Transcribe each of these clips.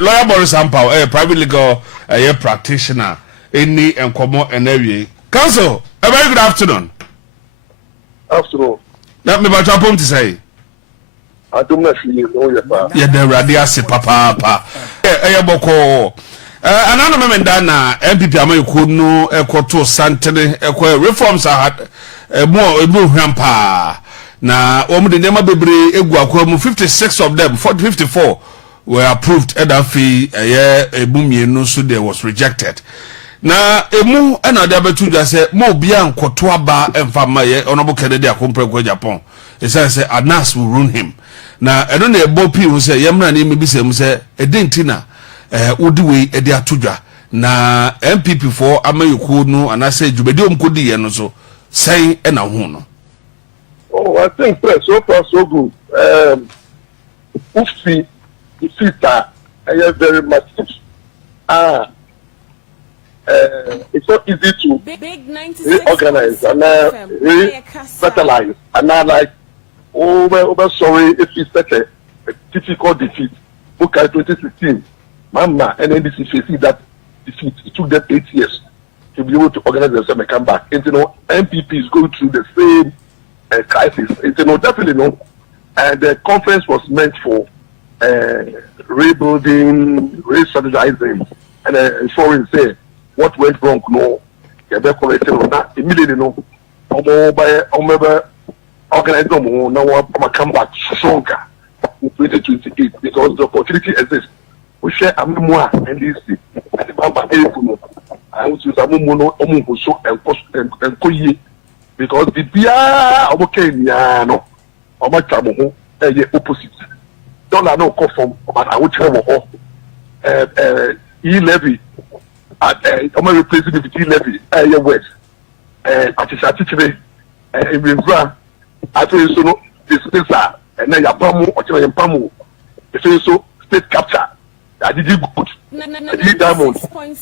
lawyer Boris Ampaw, private legal practitioner, any and Komo and area. Council, a very good afternoon. Afternoon. Let me about your point to say. I don't know if you know your father. Yeah, the radiasi papa. Boko. Another moment dana MPP Amayukunu, Ekoto Santene, reforms are more hampa. Na the name of Bebre 56 of them, 54 were approved. Edafi Bawumia no so there was rejected. Na emu another betu just say mo bia nkotwa emfama ye honorable Kennedy Agyapong. He says Anas will ruin him. Na eno na ebopi hu say yemra na imi bi say mu say edentina odi we edi atodwa na MPP for amayuku no anase djubedi omkodi ye no so say na hu no. Oh, I think so far so good. Ufsi, Ifita, very massive. It's not easy to reorganize and revitalize. And now, like, over sorry if it's such a difficult defeat. Okay, 2016, Mama and NDC facing that defeat. It took them 8 years to be able to organize themselves and come back. And MPP is going through the same crisis. Definitely no. And the conference was meant for rebuilding, re-strategizing, and foreign say what went wrong. No, they're correcting on that immediately. No, organize them. Now I'm come back stronger in 2028 because the opportunity exists. We share a memoir and this. I want to use a mono and koye. Because the Bia Obokenya no, or my trouble, opposite. Don't I know come from, but I would travel E-levy at my replacement with E-levy, West, otchere, in River. I feel so no, this is and then Yapamu, Pamu, so state capture. I did good, I did diamond,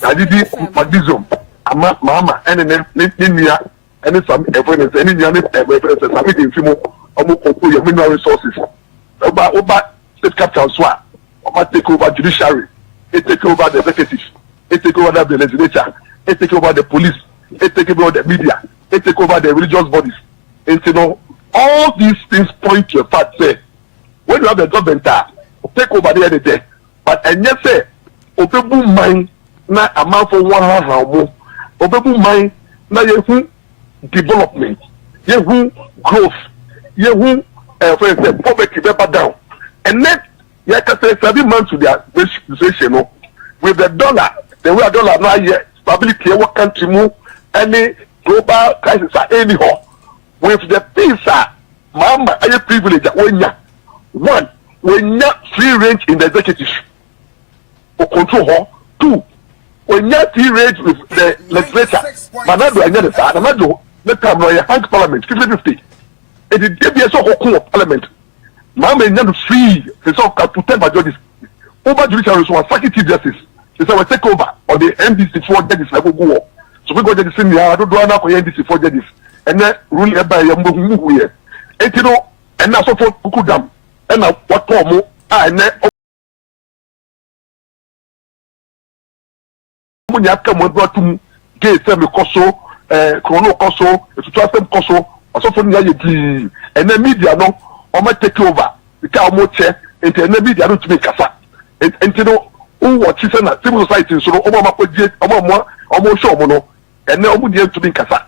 I did magnesium, Mama, and then Ninia. And some evidence, any evidence, something almost mineral resources. Over state capital swap, take over judiciary, it take over the executive, it take over the legislature, it take over the police, it take over the media, it take over the religious bodies. And all these things point to a fact say when you have the government take over the other day, but and yet say Obebu mind na amount for 1 hour, Obebu mind na you development, yehu growth, yehu for example poverty better down, and then you can say 7 months to their situation with the dollar, the way dollar now here stability what country move any global crisis are anyhow with the peace mama any privilege when you free range in the executive for control her. 2 when you free range with the legislature manado anyade sa manado the time lawyer hang parliament 50-50 and the DBS of parliament mama is free the so to 10 judges over judiciary so executive justice they say we take over on the MDC 4 judges like go so we go judges in here I don't do na for MDC 4 judges and then rule by yambo here and and now so for kukudam and now what more and then aka mo brought to gate me koso chrono koso to transfer koso also for near you and then media no o ma take over because mo che and then media no to make kasa and who watch say na civil society so o ma koje o mo show mo no and then o mo dey to make kasa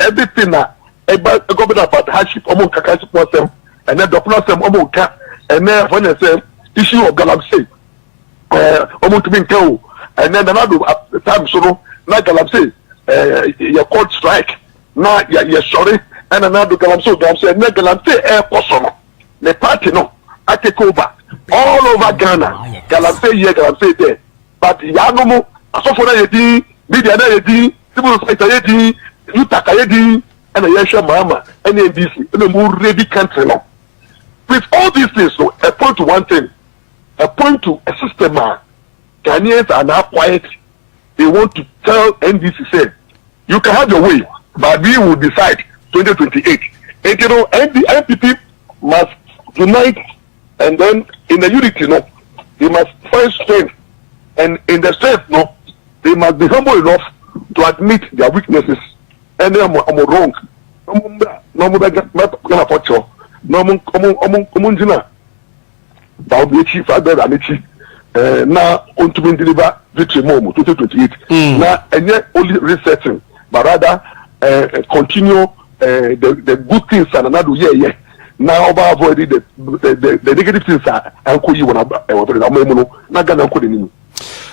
everything na government about hardship o mo kaka support them and then document them o mo ka and then when they say issue of galamsey o mo to make go and then another time so no na galamsey your court strike na you sorry and another galamsey and then galamsey person the party no I take over all over Ghana galamsey here galamsey there but ya no mo asofo na yedi media na yedi civil society yedi utaka yedi and yesha mama and NDC and mo ready country no with all these things so I point to one thing I point to a system Ghanaians are now quiet. They want to tell NDC say, you can have your way, but we will decide 2028. And NPP must unite and then in the unity, they must find strength, and in the strength, no, they must be humble enough to admit their weaknesses. And I'm wrong. No more gonna put you. No more Bawumia chief Addo Anichi. Now on to deliver victory more 2028. Now and yet only resetting, but rather continue the good things and another year. Now about avoiding the negative things and could you want to not gonna put in.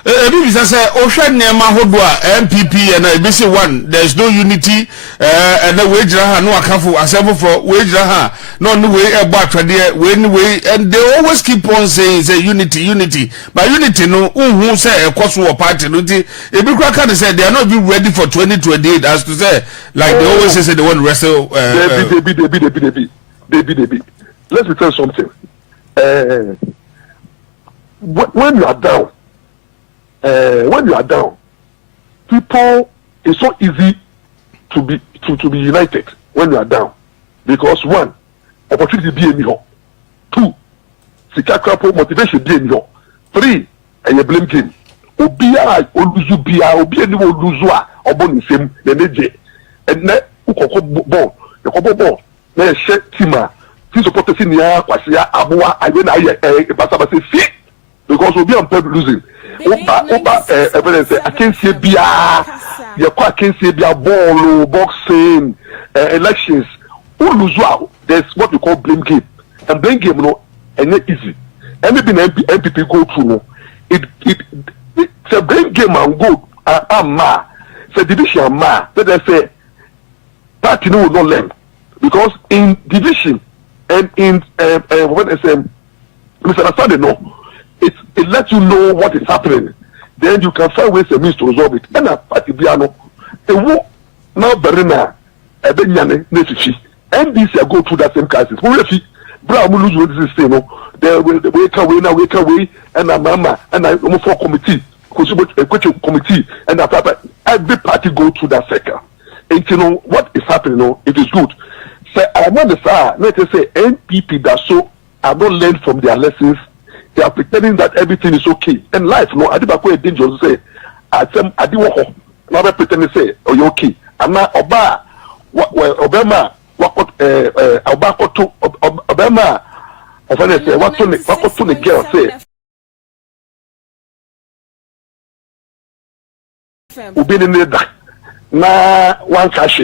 Bisa say Ocean Nema Hodwa MPP and ABC one, there's no unity and the wage raha no akafu assemble for wage raha no way about way and they always keep on saying say unity but unity no who say a cause war party no ebi kwa can say they are not be ready for 2028 as to say like they always say they want to wrestle David. Let me tell you something. When you are down, people, it's so easy to be united when you are down, because one, opportunity be in you. Two, sikakapo motivation be in you. Three, and you blame game. Obia oluzu bia obi eni wo luzua obo ni sem na neje. And na ukoko ball, you ball. Na she tima, ti support si nia kwase ya aboa aye na aye basa see because obi am losing. Evidence I can't see bia you can't see bia ball boxing elections there's what we call blame game, and blame game no and easy anything MPP go through no it's a blame game and go ma say division ma they say party no will not learn, because in division and in when I say misunderstanding no, it lets you know what is happening. Then you can find ways and means to resolve it. And a party piano, a war now Berina, a Benyane, Nefishi. NBC go through that same crisis. Who if he Brown lose what this is, they will wake away, and a mama, and I almost for committee, a question committee, and a papa. Every party go through that sector. And you know what is happening, it is good. So I want to say, let's say NPP that so have not learned from their lessons. They are pretending that everything is okay. And life, no, I did quite dangerous to say. I did walk. Now I pretend to say, oh, you okay? And now Obama, Obama, what to the girl say? Ubini neda na one cash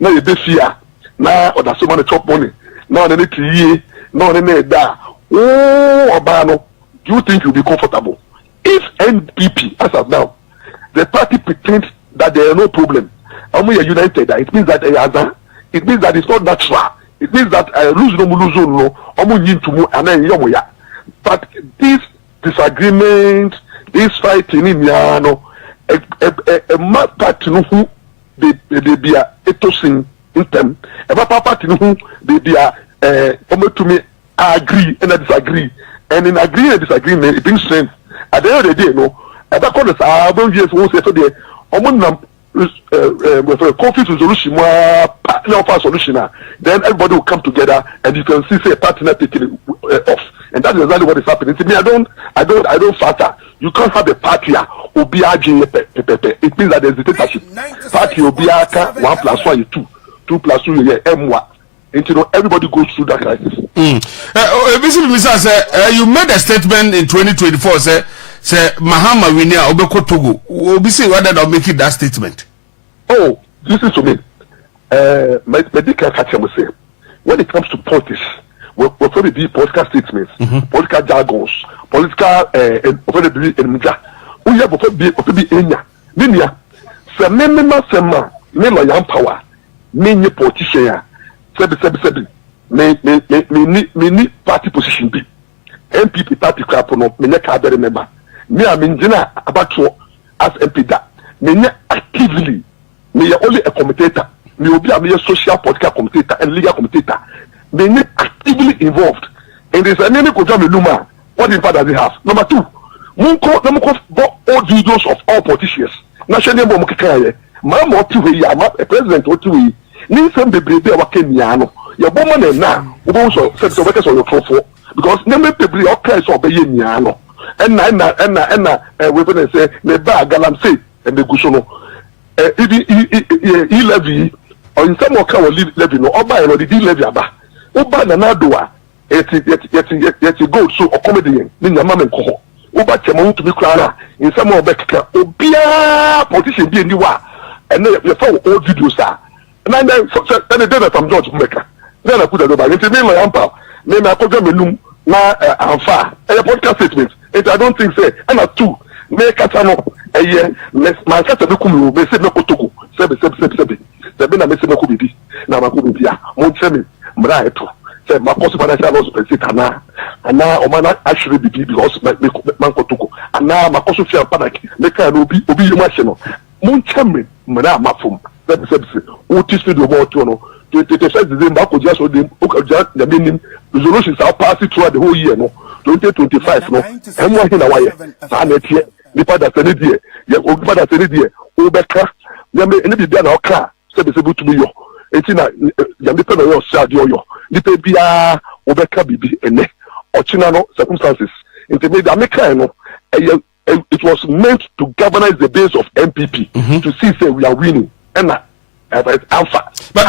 na you be fear na or that someone chop money na on any tie na on any da. Oh, Obano, do you think you'll be comfortable? If NPP, as of now, the party pretends that there are no problem, and we are united, it means that it means that it's not natural. It means that but this disagreement, this fighting in Yano, a mad party who they be a etosin in them, a party who they be a to me. I agree and I disagree, and in agreeing and disagreement it brings strength. At the end of the day, no, at that corner, I don't just want to say today, with a conflict resolution, partner for solution, then everybody will come together and you can see say a partner taking it off, and that is exactly what is happening. To me, I don't fatter. You can't have a party or be it means that there's a dictatorship. Party will be 1 + 1 is 2, 2 + 2 is M1. And you know everybody goes through that crisis. You made a statement in 2024. Say Mahamadu Bawumia obeko Togo. Obisi whether they'll make it that statement. Oh, listen to me. Medical catcher will say when it comes to politics, we'll probably be political statements, political jargons, political we have be enya. Ninia. Se me loyal power. Me politician. Sebi. Me party position be. MPP party crap no me can't remember. Me I mean about as MP that. Me actively. Me only a commentator. Me will be a social political commentator and legal commentator. Me actively involved. And there's an enemy Kojo Kyeremanteng. What impact does it have? Number 2, Munko all videos of all politicians. National Mokakaye. Mama a president Otiwe. Ni some bebrebe wa Kenya no your woman na wo so say workers on your fofo because name bebrebe okay so obeye nya no we been say me ba galamsey and the gusono e levy on some of our levy no oba no the levy aba oba na na do a yeti go so comedy ni nyama men ko oba chema to be kra in some of bekka obia politician bi ndi wa and you follow all videos are and then from George Meka then I put that over into me my Ampaw me na Kojo menum na Amfa a podcast statement it I don't think say and two me kata no my kata be kum me say me kotoku sebe na me say me ko bibi na ma ko bibi a mo tell mra eto say my possible financial loss per na o man actually bibi because man kotoku ana ma koso fi apadak me ka no obi yema hye no mo tell me mra mafum sebe o teach me the about no 21st December ko just so dem o ka ja meaning resolutions are passing throughout the whole year no 2025 no emu ahi na waye sa na tie nipa da sene die ye o nipa da sene die o beka ya me ene bibia na oka sebe butumi yo enti na ya me pe no yo sha de yo nipa bia o beka bibi ene ochina no circumstances enti me da meka no it was meant to galvanize the base of MPP to see say we are winning and Alpha. But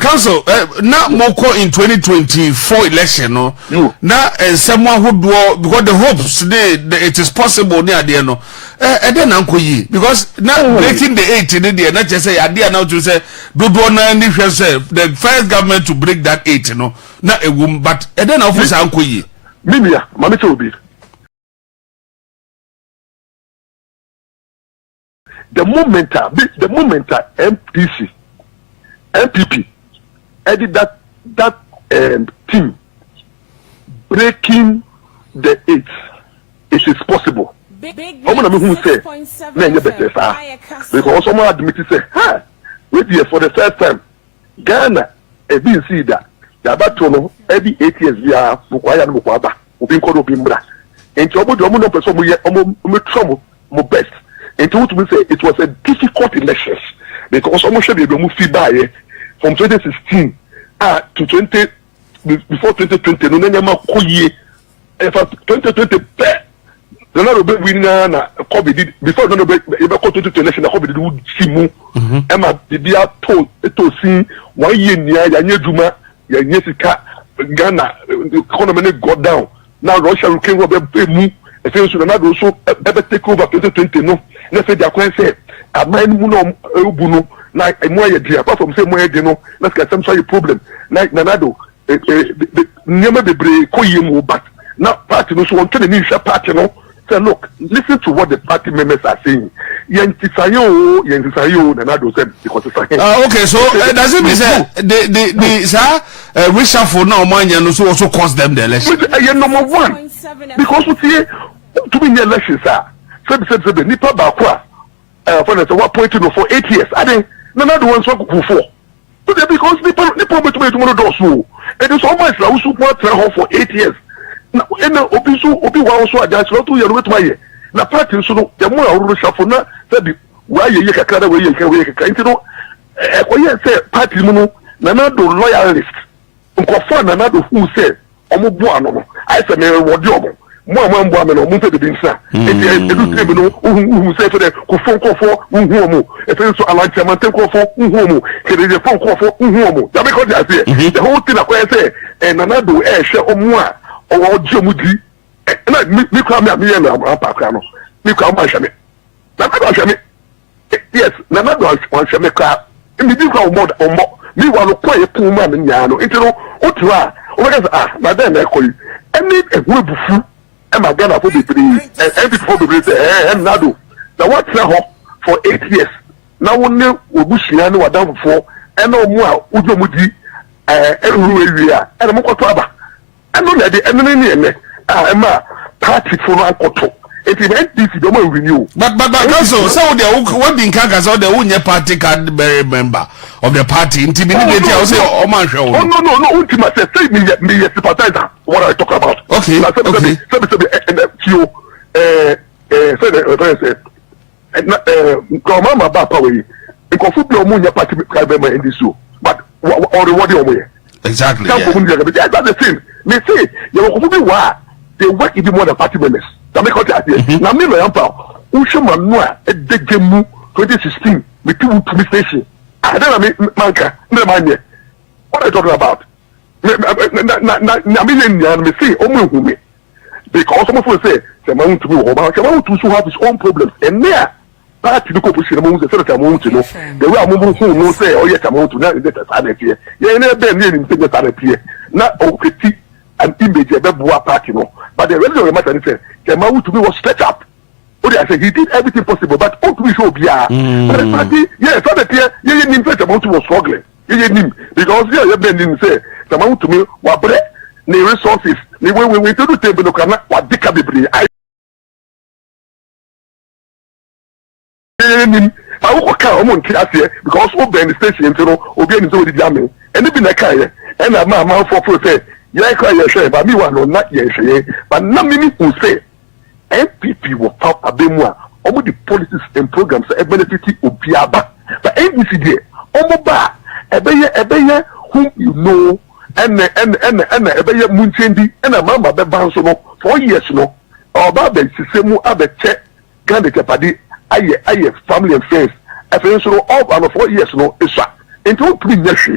council, now Moko in 2024 election, no. Now someone who do because the hopes today it is possible near the no. And then Uncle Yi because now breaking the 8 in the not just say idea now to say do na the first government to break that 8, you know. Not a woman, but and then officer Uncle Yi. Mimia, Mami Tobi. The moment MPP added that team breaking the 8, it is possible. I'm gonna who say because someone admitted say, wait here for the first time. Ghana been see that the abatono every 8 years we are required no kwaba obi nkodo obi mbra enti obodo omo no person mo trouble mo best. And to say it was a difficult election because almost should be able to buy from 2016 to 20 before 2020. No, never koye. For 2020, the no winner na COVID before no be able to 2020 election. Na COVID would see mu. Emma bibia to see 1 year near ya nyeduma ya nyesika Ghana the economy got down. Now Russia came over mu. Essentially, na do so ever take over 2020 no. Let's say they are say a man muno ubuno like a moye dia apart from say moye no let's get some sort of problem like nanado never be break koyemu but now party no so want to the party no say look listen to what the party members are saying yentisayo nanado said because it's okay so does it mean say the sir reshuffle now man so also cost them the election number one because we see to be in the election sir Sebe nipa bakwa for the 1.2 for 8 years. I think none of the ones who for. But because nipa to do so. And it's almost like who support for 8 years. Now and obi wa also adjust not to your with my na party so the more uru shuffle na said why you kakra we you know say party mu na do loyalist. Nkofo na do who say omo bo ano no. I say me wodi omo. Mo me no mo pe de nsa edu tebe no hu say for the kofo hu e fe so Alante Amante kofo hu kede fon kofo hu ya be ko dia say the whole thing akwa say nanado hwe omo a o jomudi na mi kwa me na apakra no mi kwa ma hwe me nanado hwe me yes nanado hwe me ka mi di kwa omo mi wa lo kwa ye pu ma me nya no ntino otua o be say na den na koyi eni ehwe bufu Emma Ghana for the before the say nado na what for 8 years now only obushia no wadam for ena omu a ujomudi ehuru ewia ena mokoto aba eno na de eno ni ene Emma party for no akoto it is NDC do ma renew but also so the what bin kaka so the unye party card member of the party intimidate I say o man hwe o no ultimate say me sympathizer what I talk about okay okay you say the mama ba power nkofu bi omunya party card member in this show but or what the omuye exactly that's the thing me say you nkofu bi wa they work even more than party members. That make out here. Now me no Ampaw. Ushuma noa edegemu 2016 me to police station. I don't know manka. No man. What are you talking about? Na me say omo because some people say Semaun to me Semaun to have his own problems and there party the opposition among the Semaun to know the way I'm who no say oh yes Semaun to not let us appear yeah never been in the appear not critique an image of the party no but the real matter is Semaun to me was stretched up. I said he did everything possible but all to be so yeah but the party yes so that yeah you Semaun was struggling because yeah been in say Semaun to me was bread the resources the way we to the table can what the cabin I will come on because we'll be in the station you know we'll be in the jamming and it be like and I'm a man for say yeah I say but me one not yes but not many who say MPP will talk a bit more over the policies and programs that benefit Obiaba but NBC Omoba Ebeye whom you know and Ebeye Munchendi and a mama be bounce no 4 years no or Baba Sisemu Abeche Gandhi Kapadi aye family and friends after so all and 4 years no is into 3 years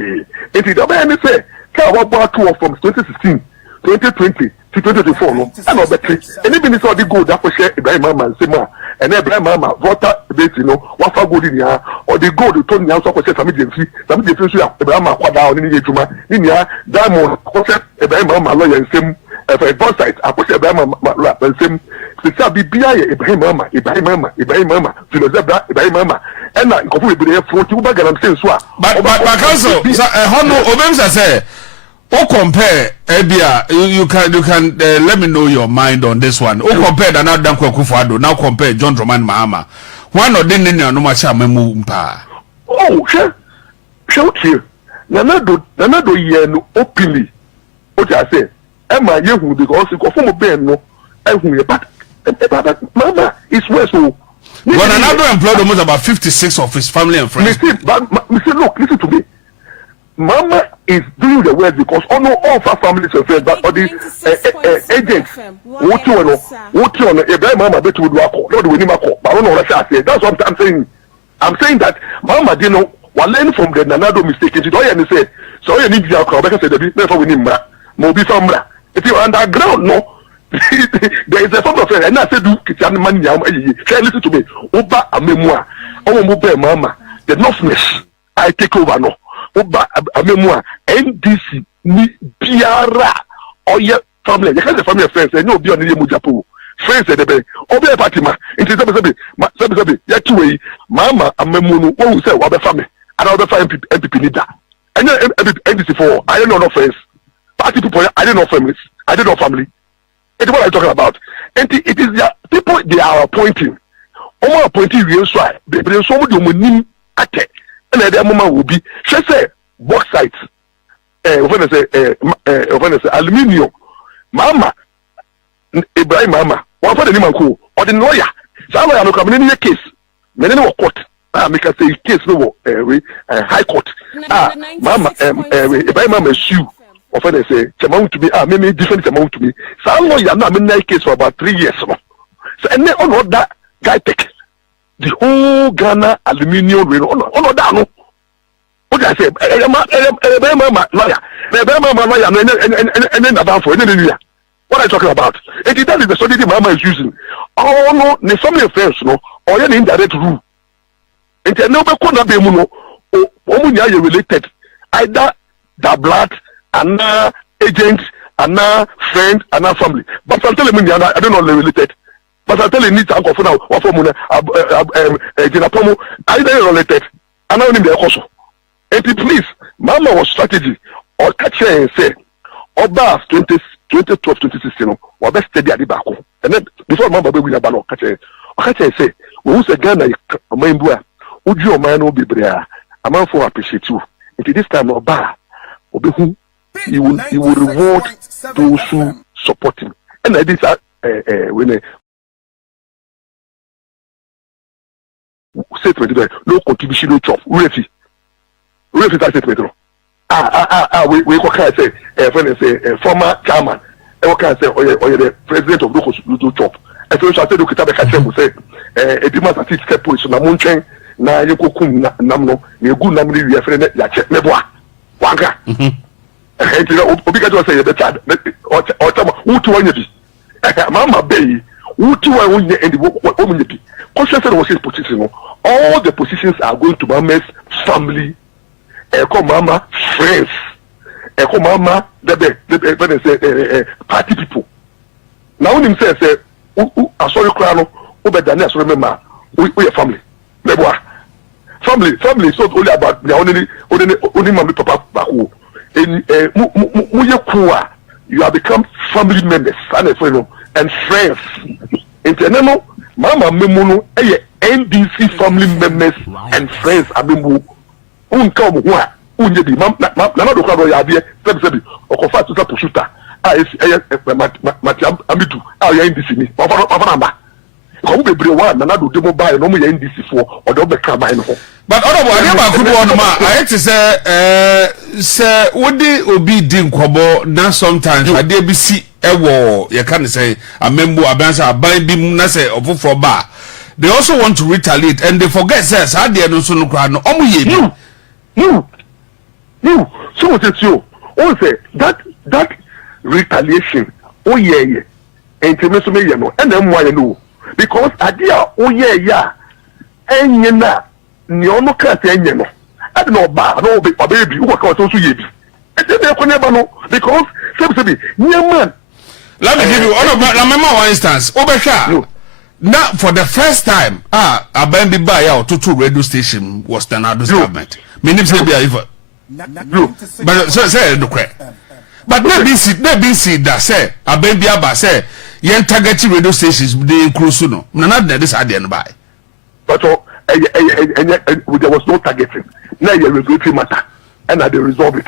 into the man say Kawa tour from 2016 2020 to 2024 no and obetri and even is all the gold that share Ibrahim Mama Sema and Ibrahim Mama voter debate you know what for good in here or the gold to Tony also say Sammy Gyamfi so Ibrahim Mama kwada on ni ejuma ni nia diamond concept Ibrahim Mama lawyer and same for both sides I put Ibrahim Mama and same so bibia Ibrahim Mama Philosopher Ibrahim Mama and na Kofu Ibrahim for to ba galamsey so but council hono obemsa say o compare Ebia you can let me know your mind on this one. O compare that now Akufo Addo now compare John Dramani Mahama. One or then no ma sha memu mpa. Oh, sure. Nanado ye no openly. What I say, am I yehu because you from ben no ehun but Mama is worse so. Well, Nanado employed almost about 56 of his family and friends. Look, listen to me. Mama is doing the work because all of our families and friends, but all the agents, what you know, Ibrahim Mama bet would walk, not the winning call, but I don't know what I say. That's what I'm saying. I'm saying that Mama didn't know what learn from the Nanado mistake. It's all you say. So you need to call because the never winning Mobi Famra. If you're underground, no. There is a sort of and I said, do kitchen money. Listen to me. Oba a memoir. Oh, Mama, the Northness. I take over no. Oba a memoir NDC ni biara oye family you can't family friends no be on the mujapo friends de be obi party ma into sabi ya tuwe mama amemunu who say wa be family and obi fa MPP leader and NDC for I don't know no friends party people I don't know families I don't know family it's what I'm talking about and it is the people they are appointing appointing real so they so much money ate and the moment will be she say bauxite when say aluminium Mama Ibrahim Mama one for the name ko or the lawyer so lawyer no come in case me no court make I say case no high court Mama Ibrahim Mama sue or when they say amount to be me different amount to me so lawyer na me case for about 3 years no so and then on that guy take the whole Ghana aluminium ring on that no. What I say, Mama lawyer, and then about for any what are you talking about? And that is the strategy Mama is using. Oh no, the family affairs no, or any indirect rule. And then no be be muno, woman are related. Either the blood, and agent, and friend, and family. But I'm telling you, I don't know related. But I'm telling you, need to go for now. What for Muna? Jinapomo, either related. And I know also. And please, Mama was strategy. Otchere and say, Oba 2012, 2016, or best steady at the back. And then before Mama Bawumia Bano, Otchere say, who say Ghana, Mambua, would you man will be brea? A man for appreciate you. And this time, Oba, who he will reward those who support him. And I did when statement no contribution no chop refi that statement no we say friend say former chairman can say or the president of local chop. If you say look at the say a demand at its position na monchen na yekokum namno na egu namri wi afre ya che meboa wanka obi ka say the child or tama utu wanya bi mama bay utu wa wanya and wo munye bi conscious was his position all the positions are going to mama's family mama friends mama the say party people now him say asori kra no obedani asori mema we family meboa family so only about the only mommy papa bako mu ye kuwa you have become family members and friends internal mama memu no NDC family members and friends abembu unka omo ho a unye bi na do kwa ya de sebi okofa tuta pushuta matiam amidu ya NDC ni papa namba ko bebre wa na do demo buy no mo ya NDC for odo be kraman no but honorable ade ba kudu ono ma I to say wodi obi di nkobo na sometimes ade bi si ewo ye can say amembu abansa aban bi na say ofofro ba they also want to retaliate and they forget says ade no so no kra no omo ye bi you so what it's you all say that retaliation and to me no and then why no because idea ya enye na ni ono ka te enye no I don't know ba no baby who ka so ye bi e dey ko ne ba no because sebi man let me give you one instance obehwa now for the first time aban bi ba ya to radio station was the Nado's government meaning say be even but so say no credit but na be see that say aban bi aba say yen target radio stations dey include no na this ade no buy but there was no targeting na your regulatory matter and they resolve it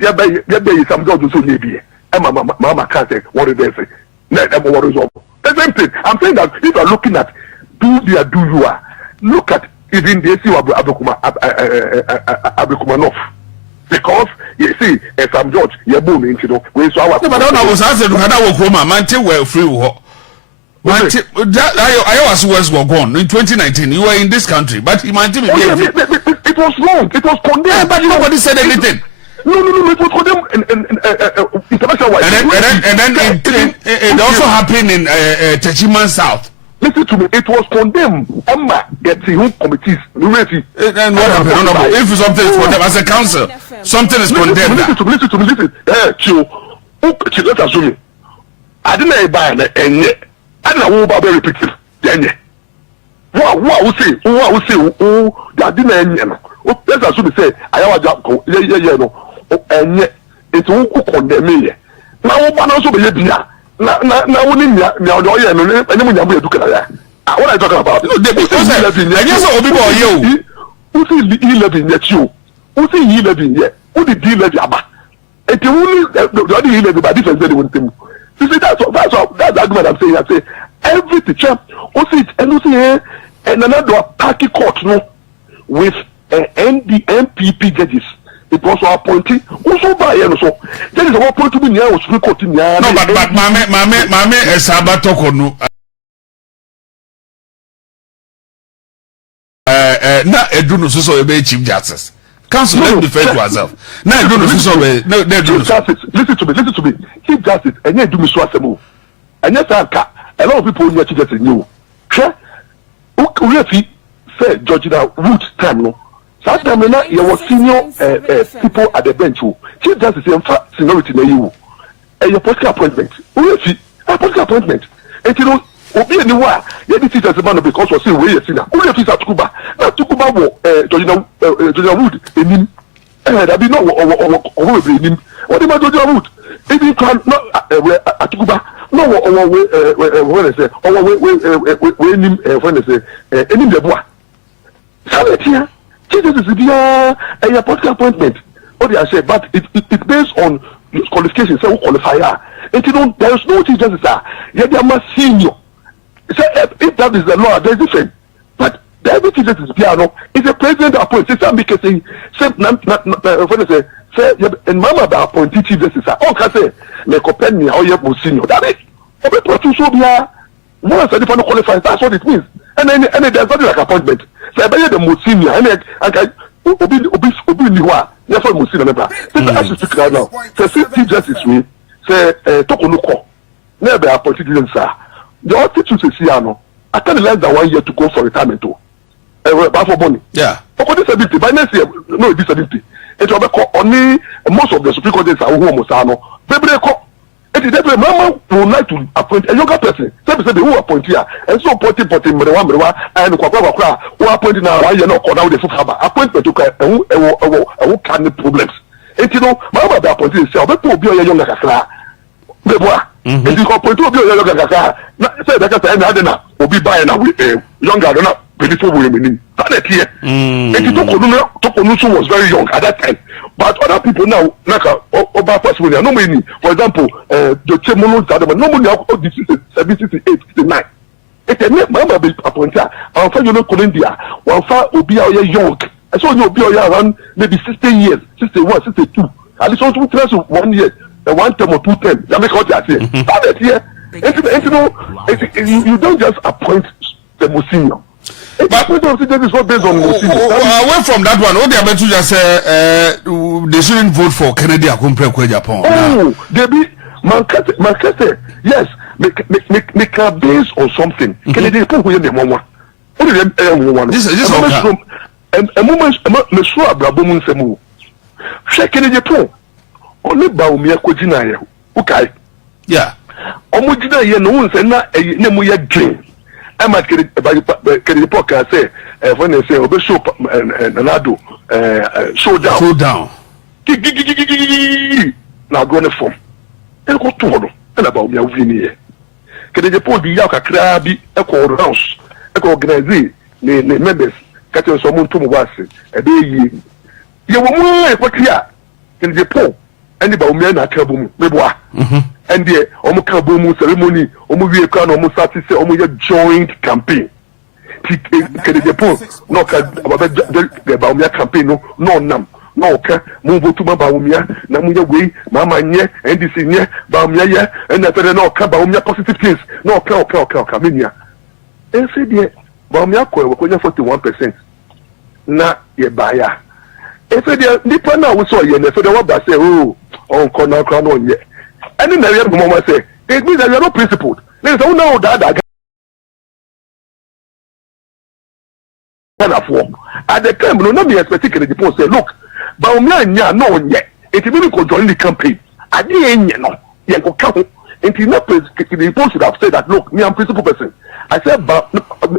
ya be some judge so nebi mama can't say what they say na them what resolve the same thing I'm saying that if you are looking at do you are look at even the issue of abekuma north because you see some judge you born into no we so our but I was asking you how we come man till we free wo I was West were gone in 2019 you were in this country but it might be it was wrong it was condemned but nobody said anything no it was condemned international wise and then it also happened in Techiman South. Listen to me, it was condemned. Emma gets home committees. And what happened? No, if something is condemned as a council, something is condemned. Listen to me. Let's assume it. I didn't buy any. I don't know about very picture. What will say? That didn't. Let's assume it say, I have a job. Yeah, and yet it's who condemn me. Now, one also be here. Na woni nya do ye no enemu nya bu eduka ya what are you talking about no they be say I guess obi bo ye o see 11 yet you o see 11 ye o the deal let aba eti woni the 11 ba difference dey won temu you see that's the argument I'm saying I say every teacher o see and o see and another party court no with NPP judges. It was appointing also by so there is a point to be near was recording no but mame esaba Torkonuu na eduno so be chief justice council let defend yourself na eduno so be no listen to me chief justice enye edu mi so asemo enye sanka a lot of people know chief justice new hwe we fi say Georgia root time no that time na you was senior people at the bench chief justice in fact seniority na you your political appointment we fi political appointment and you know obi anywhere you dey teach man because we say we you see na we fi Tukuba na Tukuba wo Georgia Wood enim that be no we be enim what dey Georgia Wood even can no Tukuba no when say we enim when say enim de boa sabetia Jesus is a political appointment. What they say, but it based on qualifications. So qualifier. And you know there is no chief justice. They are more senior. So if that is the law, there is different. But the every chief justice piano is a president appointed. Say say and mama ba appointed chief justice on ka say me compare me how you senior that is obi to so bia once I don't qualify that's what it means and then there's nothing like appointment say be the most senior and obi ni wa ya for most senior member this as you speak right now say chief justice we say Torkonuu ko na be appointed justice the other two say no I can't less than 1 year to go for retirement too for money yeah for disability by next year no disability it will be only most of the Supreme Court days are home Osano. It is every mama would like to appoint a younger person. Say who appoint here and so appointing Mrewa and Kwabena who appointing now why you not call now the full appointment to who can the problems. And you know, mama be appointed itself, but to be a younger Kaka. If you appoint to be a younger Kaka, say that I don't will be buying a younger than beautiful women. Here. And Torkonuu was very young at that time. But other people now, like over person, no many. For example, the Chemono Zadama, no money out of 78, 69. It's a net member appointed. I'll find you know Colombia. One far will be young. I saw you be around maybe 60 years, 61, 62. At least also 1 year, 1 term or 2 terms. You make out that here. That here. You don't just appoint the most senior. But this is what based on away from that one, what they are about to just say they shouldn't vote for Kennedy Agyapong. Oh, they be Manchester. Yes, make a base on something. Kennedy Agyapong the mama. This is okay. A moment, me sure Abrabomun semu. She Kennedy Agyapong. Only Bawumia Kojina. Okay. Yeah. Omujina ye no one say na nemu ye dream. I'm at Kennedy Agyapong say when they say obe show Nado showdown. Showdown. Now go on the form. And go to one. And about me win Kennedy Agyapong di ya kakra bi e ko house e ko organize ne members ka tell someone to mo wase e be yi. Ye wo mu e ko tia Kennedy Agyapong and the Bawumia na ka bomu meboa. And the Omukabomu ceremony, Omuvieka, Omusati, Omuya joint campaign. Kennedy Agyapong, no, the Bawumia campaign, no, nam, no, move to Bawumia, Namuya way, Mama, and this in here, Bawumia, and the no, Bawumia positive things, no, Kaminia. And said, yeah, Bawumia, we're 41%. Na, ye buyer. And said, yeah, Nipana, we saw you, and so the one that say, oh, on corner crown on yet. And then the moment say, it means that you are not principled. There is no that kind of work. At the time, no me expecting the people say, look, Bawumia no yet. It is really join the campaign. I didn't know. You go count. And the people should have said that, look, me I'm principal person. I said, but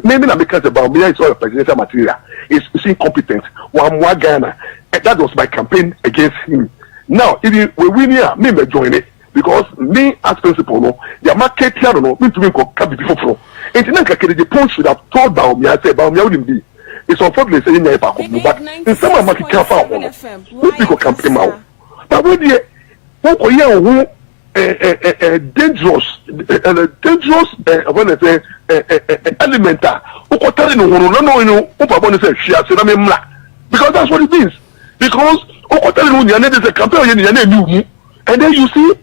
maybe not because the Bawumia is all presidential material. It's incompetent. One more Ghana. That was my campaign against him. Now, if we win here, me may join it. Because me as principal, no, the market here, no, me to me can be before. And then Kennedy Agyapong should have told Bawumia, say Bawumia wouldn't be. It's unfortunate saying that, but in some of my careful, who people campaign out. But when you who dangerous, when I say elementa, who can tell you, who say she has said, because that's what it means. Because who can tell you, there's a campaign, and then you see.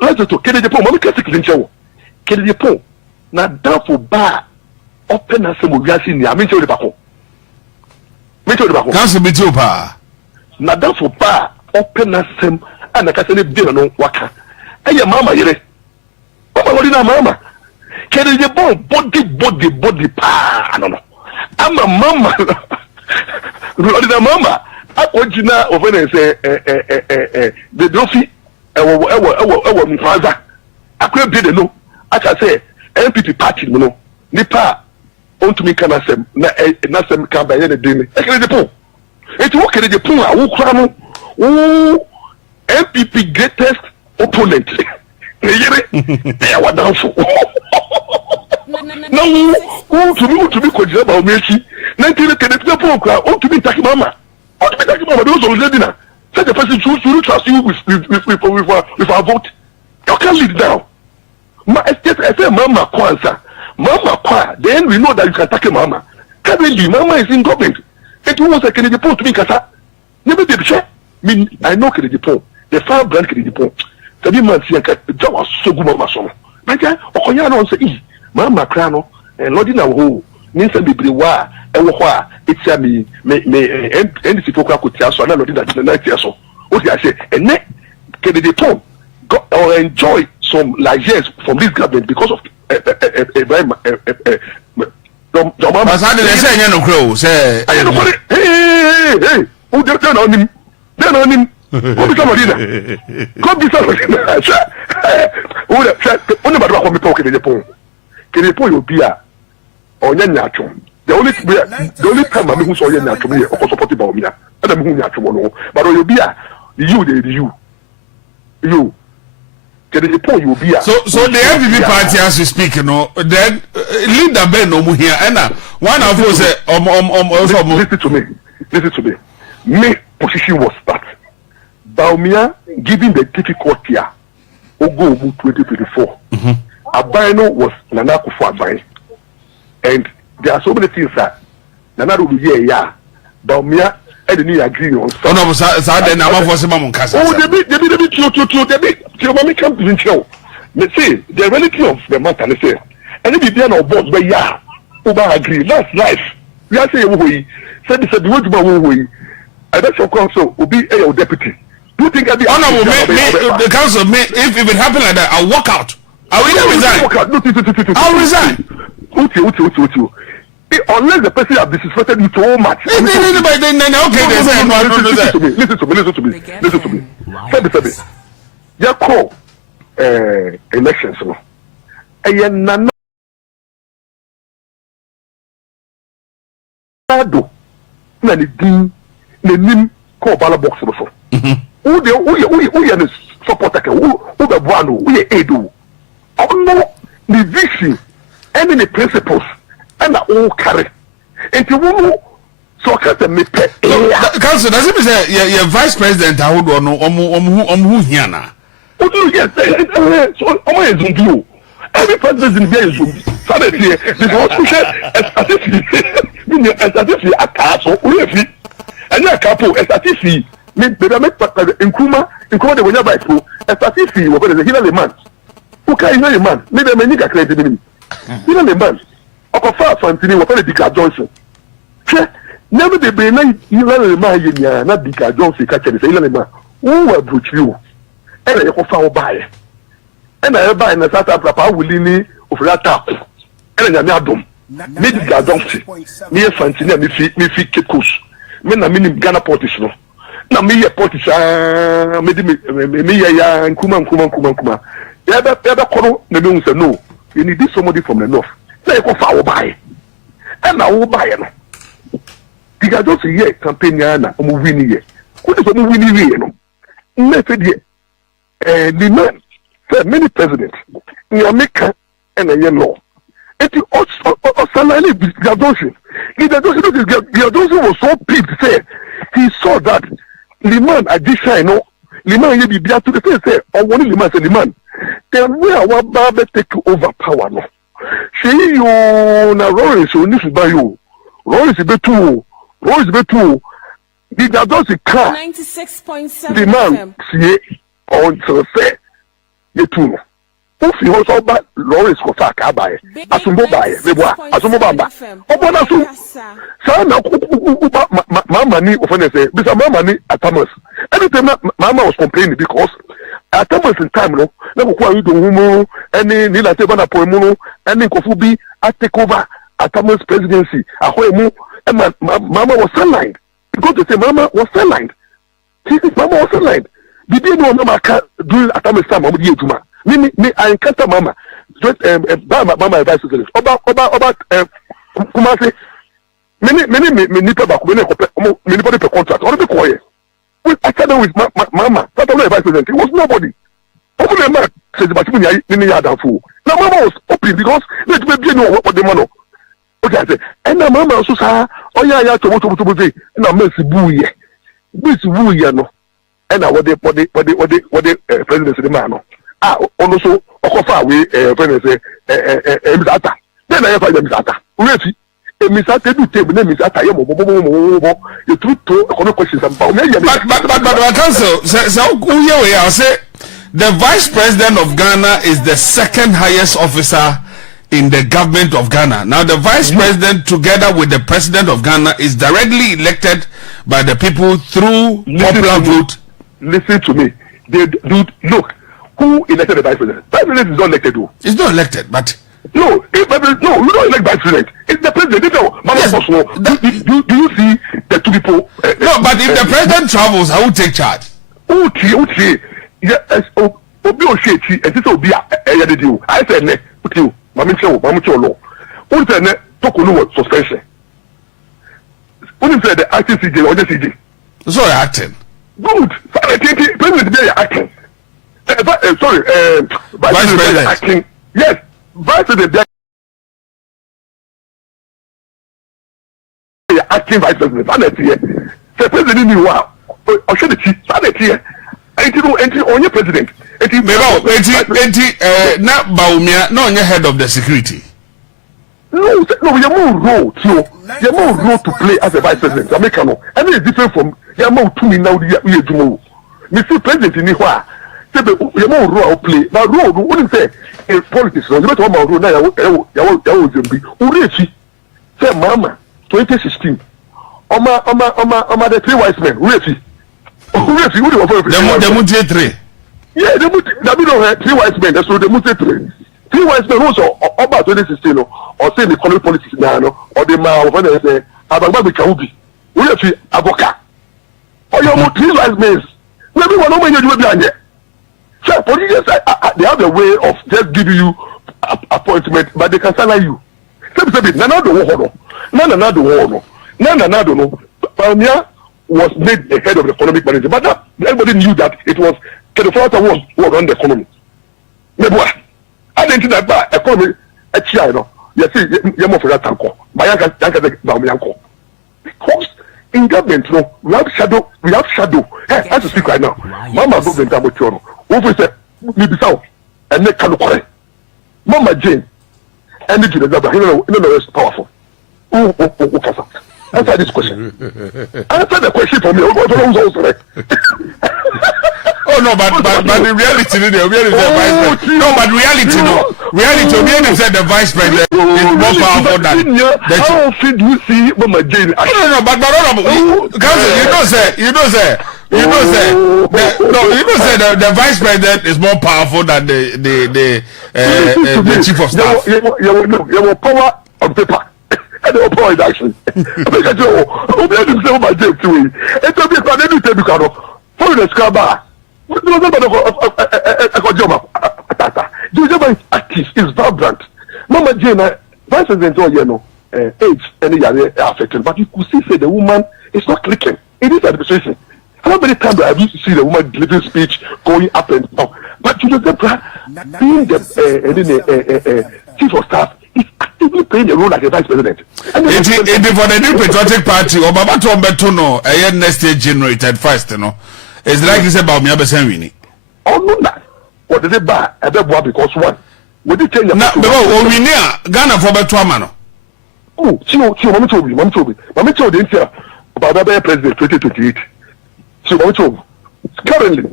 Let's go to Kennedy Agyapong. Mami kasi kilinchewo. Kennedy Agyapong na dafo ba open asem owiase ni amenche odi bako. Menche odi bako. Kanso bitio pa. Na dafo ba open asem ana kase ne bi no waka. Eye mama yere. Mama wodi na mama. Kennedy Agyapong body pa no. Ama mama. Wodi na mama. Akojina ofene say the dofi ewo mfaza akwa bi de no aka say MPP party no nipa ontumi kana sem na sem ka ba ye ne de ni Kennedy Agyapong eti wo Kennedy Agyapong a wo kura no wo MPP greatest opponent ne yere e wa danfo na wo to be ko jira ba o mechi na ntire Kennedy Agyapong kura ontumi taki mama those already now. Such a person should trust you with our vote. You can't lead now. I say Mama Kwanza. Mama Kwa, then we know that you can attack Mama. Currently, Mama is in government. And you want a Kennedy Agyapong to be Kasa. Never did check. I know Kennedy Agyapong, the fire brand Kennedy Agyapong. The man see that was so good mama so. But Okonya no say mama kra no Lord na wo means be wa e wo ho a etia me NDC fokwa ko tia so na Lord na tia so. What I say and Kennedy Agyapong got or enjoy some largesse from this government because of But how did they say you no crow say hey who they on him Go be somebody there. Go be somebody there. Who the only matter what me talk Kennedy Agyapong. Kennedy Agyapong you be a onya nyatwom. The only time I who saw you nyatwom here or support Bawumia. And I who nyatwom no. But you be a you. Kennedy Agyapong you be a. So the MPP party as we speak, you know, then Linda Ben no mu here. And one of us say Listen to me. My position was that Bawumia, given the difficulty, Ogo 2024, Abino was Nana Akufo Addo, and there are so many things that Nana will be Bawumia and the new agree on. Oh no, then I'm for some Kasa. Oh, they say the reality of the matter. They say, and if you are not boss, but Uba agree. That's life. We are saying we said the word about I bet your council will be a deputy. Do you think I'll be honorable? The council may, if it happen like that, I'll walk out. I will resign. I'll resign. Unless the person has disrespected you so much. Listen to me. Say, you call elections. And Nana Addo, Nanim call ballot box also. Who the supporter who the one who edu. Oh no, the vision and the principles and the all carry. And you so can't make pay. Council, does it mean your vice president I would know who here now? What do you get? So I do. Every president in there is suddenly as if you are so we and you are couple as if me better make Nkrumah the way by school as if you were the man who can hear a man maybe a nigga created him hear a man of far Fantini was a Dicker Johnson never the brain you learn a man not Dicker Johnson catching the man who will put you and I go found by and I buy in the South Africa willing of Atta and I am maybe Gyamfi near Fantini me fit Kekos me na minim Ghana politician na me ye politician me ya Nkrumah ya be kono na me say no you need somebody from the north na you go fa buy and na wo buy no diga just here campaign na omo win here who dey omo win here no na fe die the man say many presidents in America and in law it Osalani Gyamfi was so peeved say he saw that Liman Adisha no Liman ye bibia to the say or one Liman say Liman then where our Baba take over power no she you na Royce oni fi ba you Royce betu the Gyamfi car 96.7 Liman see on to say you too if you also back Lawrence Kofaka by Asumbo by Asumbo Bamba. Obona su Sana Mama ni often say because Mama ni at Thomas. Anytime Mama was complaining because at Thomas in time no never quite do humo any Nila Tebana Poemuno any Kofubi at take over at Thomas presidency. Ahoemu and Mama was sidelined because they say Mama was sidelined. Mama was sidelined. Did you know Mama can't do at Thomas time of the Juma? Me I encounter Mama just Mama advice to Oba Kumasi many nipa back many per contract or the choir. I sat down with Mama that only vice president. It was nobody. Open man says the Batman in the yard fool. Now Mama was open because let me know what the man. Okay, I said, and now Mama also say, oh yeah, to say, and I'm Messi Bouye no. And now what the president the man. Also, Okofa we president Atta. Then I find them Atta. Really, Mr. Tedu Table, Mr. Tayamo, you two questions about me. But council, so I say the Vice President of Ghana is the second highest officer in the government of Ghana. Now, the Vice President, together with the President of Ghana, is directly elected by the people through popular vote. Listen to me. Look, who elected the Vice President? Vice President is not elected, though. It's not elected, but. No, you don't elect Vice President. It's the President. Yes, do you see the two people? No, but if the President travels, I will take charge. Yes, Obi Oshechi, and this will be a deal. I said, Mamicho law. Who said, Torkonuu suspension? Who said the acting CJ or the CJ? So acting. Good. President, they are acting. Sorry, Vice President acting. Yes, Vice President, they are acting Vice President. The President knew what. Oshechi, enti onye president enti na Bawumia na onye head of the security. No, you more role to play as a vice president. America no, and it's different from you more to me now. We do. Me see president in Nigeria. Say you more role play. Now role, what say in politics? You better one role now. You Zimbi. Urechi. Say mama 2016. Oma the three wise men. Urechi. The Mutie three. Yeah, the Mutie three wise men. That's what the Mutie three. Three wise men also about 2016 or say the economic politics now or the man when they say Abangba Kaubi. We have to avoka. Or your three wise men. Maybe one of you do behind it. So politicians they have a way of just giving you appointment, but they can salary you. Nana don't know. Bawumia was made the head of the economic management, but everybody knew that it was Ken Ofori Atta was run the economy. I didn't think that economy no. You see, you more for that tanko. Bawumia because in government, no, we have shadow. Hey, as to speak right now, Mama government Amochono. Who say maybe so, and make Kanu Mama Jane, energy the government. You know, is powerful. Who answer this question. Answer the question for me. Oh no, but the reality, reality said the vice president is more powerful than how often do you see Mama Jane? No, but the vice president is more powerful than the chief of staff. You have power on paper. And the power in action. Because you say my Jane too. It's a bit of a because for the scrubber. The active is vibrant. Mama Jane, vice president, age any affected, but you could see the woman is not clicking. It is administration. How many times have you seen the woman delivering speech going up and down? But you know, being the chief of staff is actively playing a role like a vice president. And it for the new patriotic party, Obama Tombetono, a next stage generated first, it's like this about Bawumia Besenwini. Oh, no, that. What did they buy? I don't buy because one. Would you change your mind? No, we near Ghana for Betuamano. Oh, Mama told me. Mama told me about the president 2028. Mama currently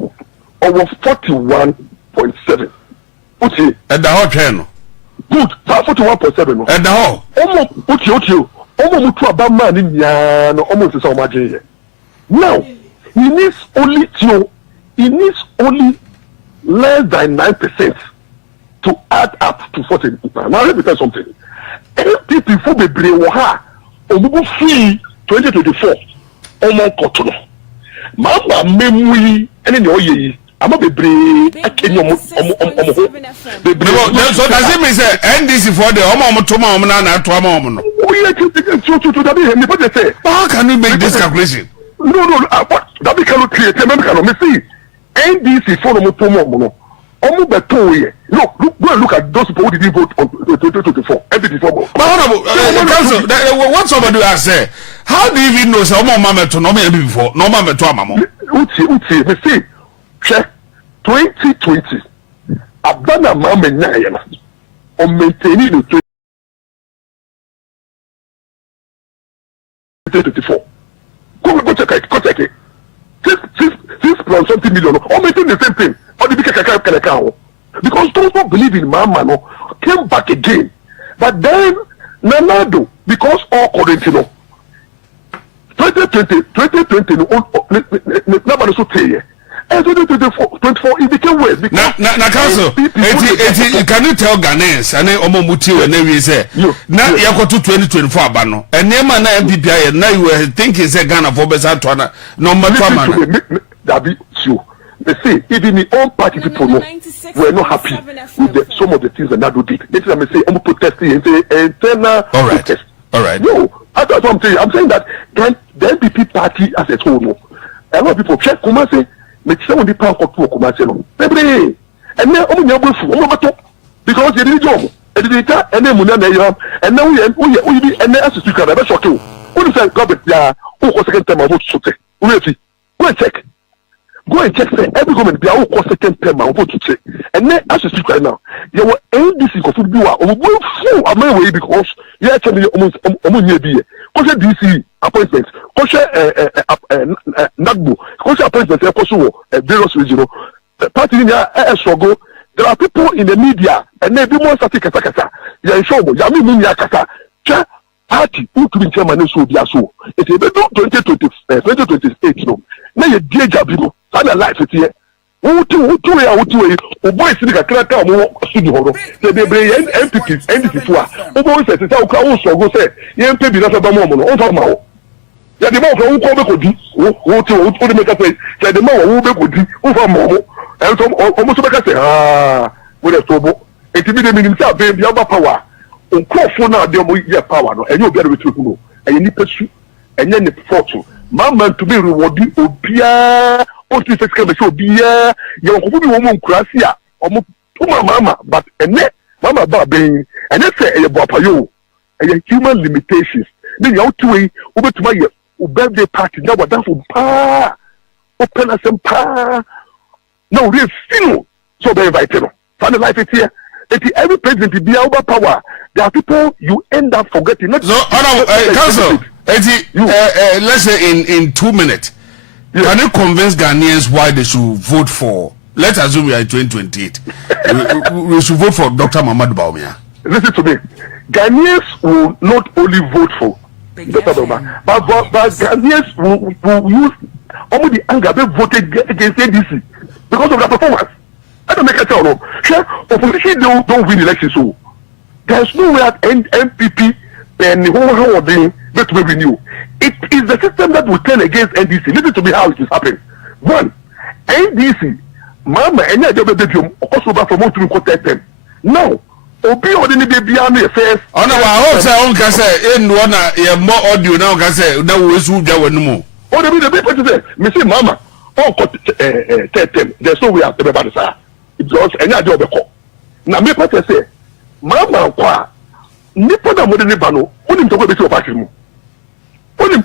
over 41.7. What's it? At the hot channel. Good. 41.7. At the hall. Almost to about man in Yan, almost so much. Now, he needs only less than 9% to add up to 40. Now let me tell you something. NPP for the Brewaha, Omubu free 2024. Omo Kotono. Mama Memui, and in your year, I'm a baby. So does it mean say NDC for the Omo Toma Omana to Amon? How can you make this calculation? No, that we cannot create a member. Me see, NDC for the Motomo. Almost by 2 years. Look, go and look at those people who didn't vote on 2024. What somebody has said, how do you even know some mama to no me before? No mama to a mama. Uchi, me see, check 2020. Abana mama na on maintaining the 2024. Go check it. 6.something million. All making the same thing. All the big account. Because those who believe in Mama came back again. But then Nanado, because all Corinthians 2020 nobody so say and 2024 it became worse. Na council can you tell Ghanaians and omomuti when we say na yakoto 2024 aba no enema na MPP na you were thinking say Ghana for better to na number 2 man that be sure. They say even the own party people were not happy with some of the things that Nado did. They say I'm protesting and say internal protest. All right. No, that's what I'm saying. I'm saying that the NPP party as a whole, a lot of people check Kumasi, make some of the power to Kumasi. And then because they didn't job. And then Munana, and now we and then as a speaker, that's okay. What is that government? Yeah, who was second time I vote to say? Go and check. Go and check. Say every government, they are all second term I vote to say. And then as a speaker right now, you were NDC for football. Full of my way because you actually almost near Kojo DC appointment, Kojo NAPO, Kojo appointment, Kojo various regional party in a struggle. There are people in the media and they be more static kasa. You are sure, you are me kasa. Party who to be chairman so be so. It is 2028 no. Now you dear Jabino, and life it here. Who to boys in the character more study horror. They bring MPP, NDC. Who boys said, "Oh, go say, you pay me not a moment." Over now. Yeah, the man who come back with you, who to make a say, the man who back with you, over more. And some almost like I say, with a turbo. It will be the minister, baby, have power. On call for now, they will power, and you'll be able to and you need to shoot, and then the fortune. Mama to be rewarded, Opia. What is the show? Be young woman, Crasia, or Mama, but and net Mama Baby, and let's say a Bapayo, and human limitations. Then you to way over to my birthday party. Now, that's for pa, open as some pa. No, real still so very vital. Find life is here. Every president be over power. There are people you end up forgetting. Not so, Council, let's say in 2 minutes. Yes. Can you convince Ghanaians why they should vote for? Let's assume we are in 2028. we should vote for Dr. Mahamadu Bawumia. Listen to me. Ghanaians will not only vote for Dr. Bawumia, but Ghanaians will use all the anger they voted against NDC because of their performance. I don't make a tell no. Sure, opposition don't win elections. So there's no way at MPP and the whole thing that will renew. It is the system that will turn against NDC. Listen to me how it is happening. One, NDC, Mama, and I don't baby, also back from one to quarter them. Now, Obi or the baby army affairs. Oh no, I hope so. Can say in one more audio now. Can say now we should go no more. Oh, the people to say, me say Mama, oh, them. There's no way out everybody say because any idea of the call. Now me person say, Mama, kwa nipo na modern bano, only to go be to party. Only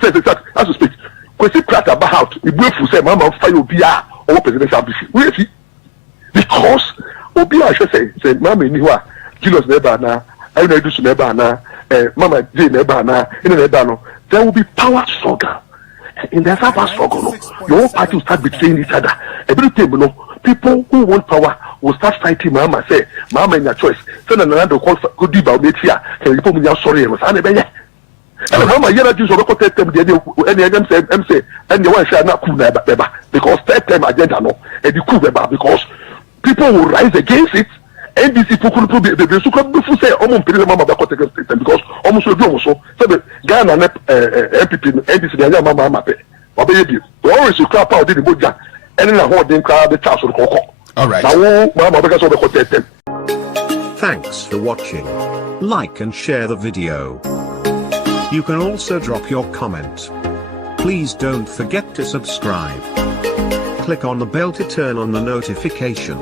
says that as to speak. Kwesi Pratt about how to be say Mama fire Obia or presidential ambition. Where is he? Because Obia should say Mama Niwa, Julius Nebana, I know do Nebana, Mama J Nebana, in Nebano. There will be power struggle. In the power struggle, your own party will start betraying each other. Every table, people who want power will start fighting Mama. Say, Mama in your choice. Send another call for good about me here. Can you put me out sorry? And Mama, you know, just about third term, and say, and the one shall not cool because third term agenda no, and the cool because people will rise against it. NDC people could be the super say almost Mama because almost will do so. So the Ghana MPP NDC Mama or baby, we always crap out the Buja and then hold them crowd the task of Coco. All right. Now, Mama, because of the Thanks for watching. Like and share the video. You can also drop your comment. Please don't forget to subscribe. Click on the bell to turn on the notification.